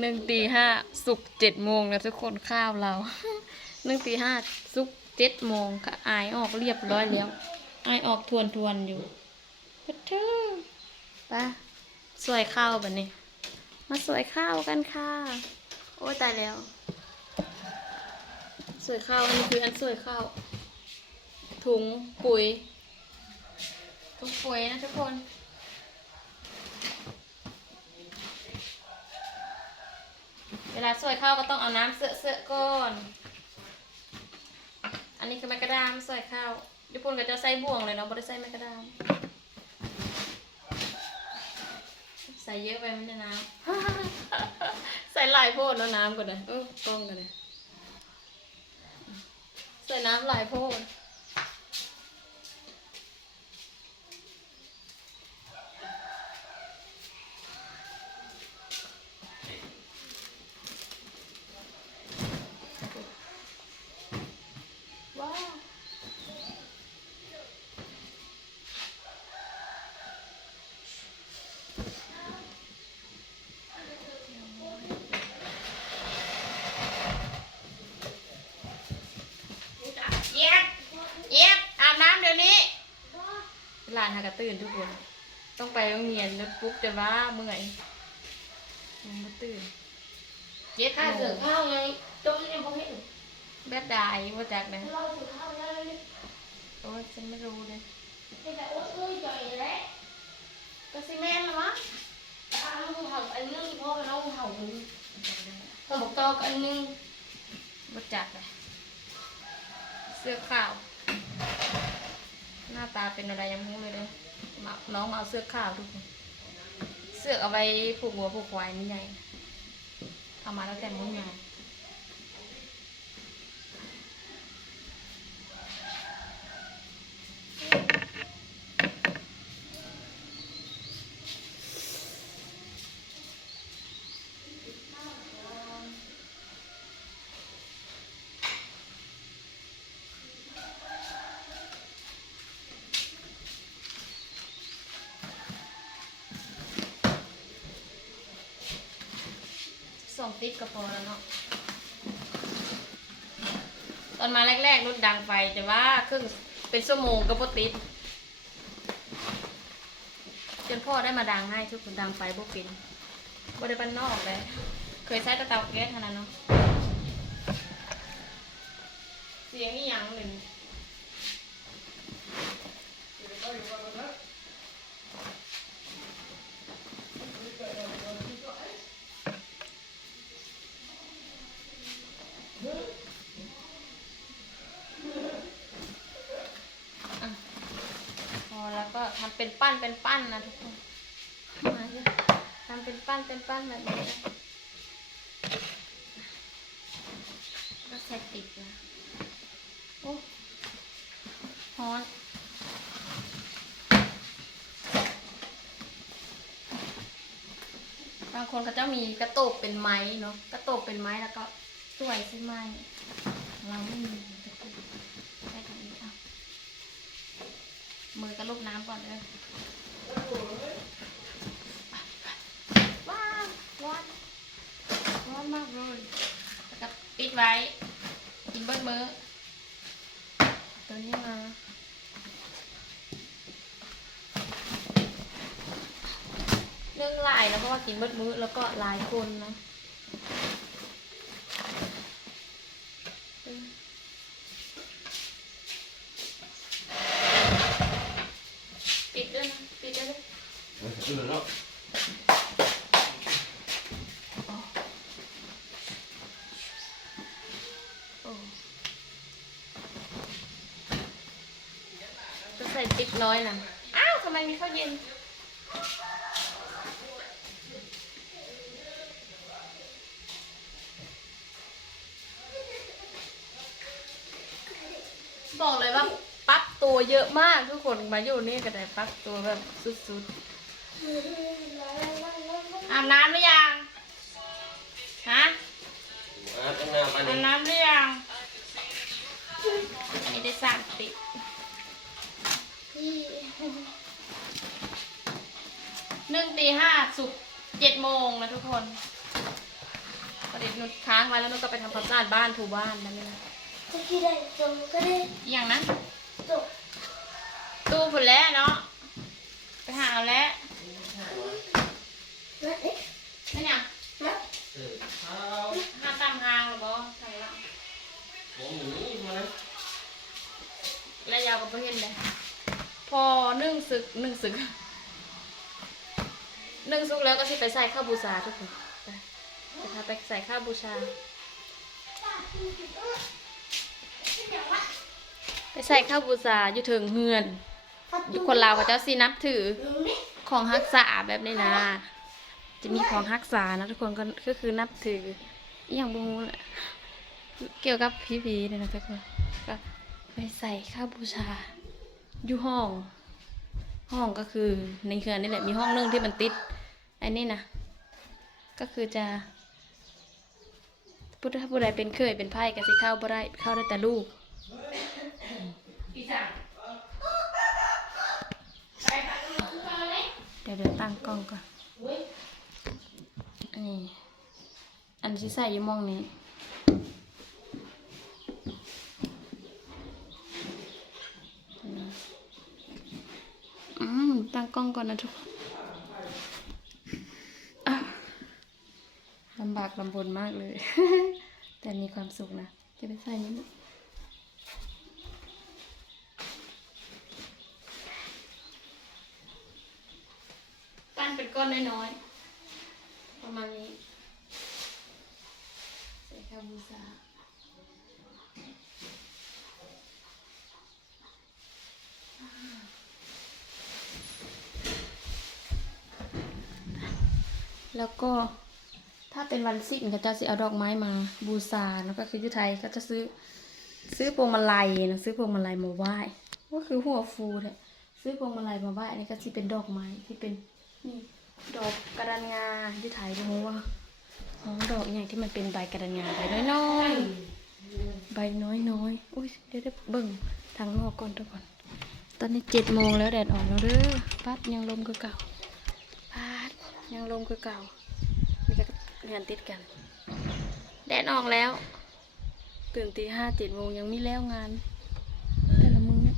หนึ่งตีห้าสุกเจ็ดโมงแล้วทุกคนข้าวเราหนึ่งตีห้าสุกเจ็ดโมงค่ะอายออกเรียบร้อยแล้วอายออกทวนทวนอยู่พะเธอไปะสวยข้าวแบบนี้ มาสวยข้าวกันค่ะ โอ้ตายแล้ว สวยข้าวอันนี้คืออันสวยข้าวถุงปุ๋ยถุงปุ๋ยนะทุกคน เวลาสวยข้าวก็ต้องเอาน้ำเสอเสอะๆก่อน อันนี้คือแมกกาดามสวยข้าวทุกคนก็จะใส่บ่วงเลยเนาะไม่ได้ใส่แมกกาดาม ใส่เยอะไปไหมเนี่ยน้ำ ใส่หลายโพดแล้วน้ำก่อนเลยเออต้มกันเลยใส่น้ำหลายโพด ว้าว เย็บเย็บอาบน้ำเดี๋ยวนี้หลานหากระตื่นทุกคน ต้องไปโรงเรียนแล้วปุ๊บจะว่าเมื่อยยังไม่ตื่นเย็ดข้าโมเสืองข้าวไงต้มยังบ่เห็นแบบใดว่าจากนะเราเสือข้าวยังโอ้ยฉันไม่รู้เลยแต่โอ้เอ้ยจ่อยแล้วก็ซีเมนต์ละมั้งเอาลูกเห่าอันนึงพ่อเราเห่าอันนึงผมบอกตอกอันนึงว่าจากเลยเสื้อขาว หน้าตาเป็นอะไรยังไม่รู้เลยเลยมาน้องเอาเสื้อขาวทุกคนเสื้อเอาไว้ผูกหัวผูกควายนี่ไงเอามาแล้วแต่มื้อไงส่ง ติ๊กก็พอแล้วเนาะ ตอนมาแรกๆรถดังไฟแต่ว่าครึ่งเป็นชั่วโมงก็ปติด จนพ่อได้มาดังให้ทุกคนดังไฟบุกินบริบันนอกเลย เคยใช้แตะเตาแก๊สขนาดนั้นเนาะ เสียงอีหยังเลยนี่อะพอแล้วก็ทำ เป็นปั้นเป็นปั้นนะทุกคนมาเลยทำเป็นปั้นเป็นปั้นแบบนี้นะก็ใส่ติดนะโอ้ฮ้อนบางคนเขาจะมีกระโตกเป็นไม้เนาะกระโตกเป็นไม้แล้วก็สวยใช่ไหมเราไม่มีกระโตกได้ทำนี้อะ มือกระลูบน้ำก่อนเลยว้าวร้อนร้อนมากเลยแล้วก็ปิดไว้กินเบิดมือตัวนี้มาเรื่องลายนะเพราะว่ากินเบิดมื้อแล้วก็หลายคนนะปิดด้วยนะปิดด้วยนะ Ừ, đó. โอ้จะใส่ติ๊กน้อยนะอ้าวทำไมมีข้าวเย็นบอกเลยว่าปั๊บตัวเยอะมากทุกคนมาอยู่นี่ก็ได้ปั๊บตัวแบบสุดๆ อาบน้ำหรือยัง ฮะ À, cái nào mà อาบ đi. น้ำหรือยังไม่ได้สั่งติดหนึ่งตีห้าสุกร์เจ็ดโมงนะทุกคนประเด็นนุชค้างไว้แล้วนุชก็ไปทำความสะอาดบ้านถูบ้านนั่นนี่นะจะคิดได้ตรงก็ได้อหย่างนั้นตกตู้ผุนแล้วเนาะไปหาเอาแล้ว นะเอ๊ะนั่นยังนะเออข้าวหาตามทางหรือบ่ใส่ละของหมูมาเลยแล้วยาวก็บ่เห็นเลยพอนึ่งสึกนึ่งสึกนึ่งสุกแล้วก็สิไปใส่ข้าวบูชาทุกคนไปจะพาไปใส่ข้าวบูชา ไปใส่ข้าวบูชาอยู่ถึงเฮือนอยู่คนลาวเขาเจ้าสินับถือนี่ของฮักษาแบบนี้นะ จะมีของฮักษานะทุกคนก็ก็คือนับถืออย่างบูแหละเกี่ยวกับพีพีเนี่ยนะทุกคนก็ไปใส่ข้าวบูชาอยู่ห้อง ห้องก็คือในเคือนนี่แหละมีห้องนึงที่มันติดอันนี้นะก็คือจะผู้ถ้าผู้ใดเป็นเคยเป็นไพ่ก็สิเข้าบ่ได้เข้าได้แต่ลูกเดี๋ยวเดี๋ยวตั้งกล้องก่อน นนี้อันที่ใส่ยี่มองนี้อืมตั้งกล้องก่อนนะทุกคนลำบากลำบนมากเลย แต่มีความสุขนะ จะไปใส่นี้ปั้นเป็นก้อนน้อยๆ ประมาณนี้ใส่คาบูซาแล้วก็ถ้าเป็นวันสิ้นก็จะสิเอาดอกไม้มาบูชาแล้วก็คือที่ไทยก็จะซื้อซื้อพวงมาลัยนะซื้อพวงมาลัยมาไหว้ก็คือหัวฟูเนี่ยซื้อพวงมาลัยมาไหว้อันนี้ก็ที่เป็นดอกไม้ที่เป็นนี่ ดอกกระดานงาที่ไทยรู้ว่าอ๋อดอกอย่างที่มันเป็นใบกระดานงาใบน้อยๆใบน้อยๆอุ้ยเดี๋ยวเดี๋ยวเบิ่งทางนอกก่อนทุกคนตอนนี้เจ็ดโมงแล้วแดดออกแล้วเด้อพัดยังลมเก่าพัดยังลมเก่านี่ก็งานติดกัน แดดออกแล้ว ตื่นตีห้าเจ็ดโมงยังไม่แล้วงานแต่ละมึงเนี่ย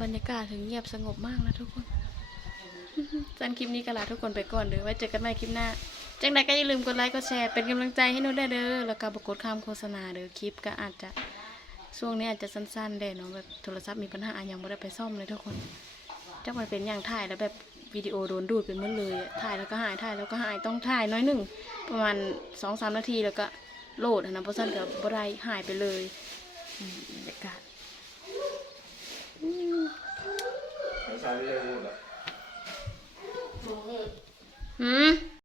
บรรยากาศถึงเงียบสงบมากนะทุกคน จันคลิปนี้ก็ลาทุกคนไปก่อนเด้อไว้เจอกันใหม่คลิปหน้าจังใดก็อย่าลืมกดไลค์กดแชร์เป็นกำลังใจให้หนูได้เด้อแล้วก็บกดคำโฆษณาเด้อคลิปก็อาจจะช่วงนี้อาจจะสั้นๆเด้เนาะแบบโทรศัพท์มีปัญหาอยังไม่ได้ไปซ่อมเลยทุกคนจักมันเป็นอย่างถ่ายแล้วแบบวิดีโอโดนดูดเป็นหมดเลยถ่ายแล้วก็หายถ่ายแล้วก็หายต้องถ่ายน้อยหนึ่งประมาณสองสามนาทีแล้วก็โหลดนะเพราะสั้นกับบไรหายไปเลยอืมบรรยากาศ ไม่ใช่ไม่ใช่หมดอะ หมูหืม